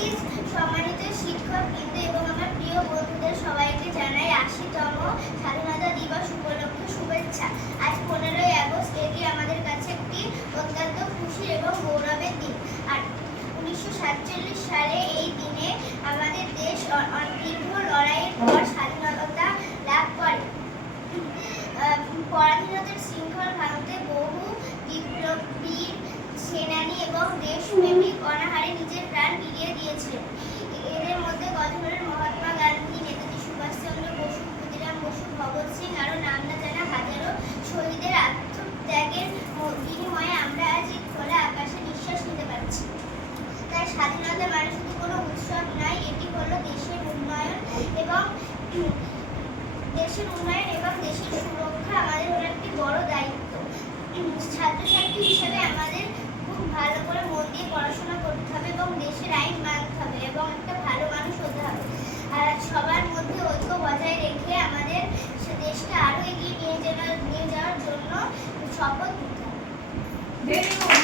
উপস্থিত সম্মানিত শিক্ষকবৃন্দ এবং আমার প্রিয় বন্ধুদের সবাইকে জানাই ৮০তম স্বাধীনতা দিবস উপলক্ষে শুভেচ্ছা। আজ ১৫ই আগস্ট, এটি আমাদের কাছে একটি অত্যন্ত খুশির এবং গৌরবের দিন। আর ১৯৪৭ সালে এই দিনে আমাদের দেশ দীর্ঘ লড়াইয়ের পর স্বাধীনতা লাভ করে। পরাধীনতার শৃঙ্খল ভাঙতে বহু বিপ্লবী, সেনানী এবং দেশপ্রেমিক অনাহারে নিজের প্রাণ বিলিয়ে দিয়েছিলেন। এদের মধ্যে কথা হলেন মহাত্মা গান্ধী, নেতাজি সুভাষচন্দ্র বসু, ক্ষুদিরাম বসু, ভগৎ সিং, আরও নাম না জানা হাজারো শহীদের আত্মত্যাগের বিনিময়ে আমরা আজ এই খোলা আকাশে নিঃশ্বাস নিতে পারছি। তাই স্বাধীনতা মানে শুধু কোনো উৎসব নয়, এটি হলো দেশের উন্নয়ন এবং দেশের সুরক্ষা আমাদের হলো একটি বড় দায়িত্ব। ছাত্রছাত্রী হিসেবে আমাদের খুব ভালো করে মন দিয়ে পড়াশোনা করতে হবে এবং দেশের আইন মানতে হবে এবং একটা ভালো মানুষ হতে হবে। আর সবার মধ্যে ঐক্য বজায় রেখে আমাদের দেশকে আরো এগিয়ে নিয়ে যাওয়ার জন্য শপথ নিতে হবে।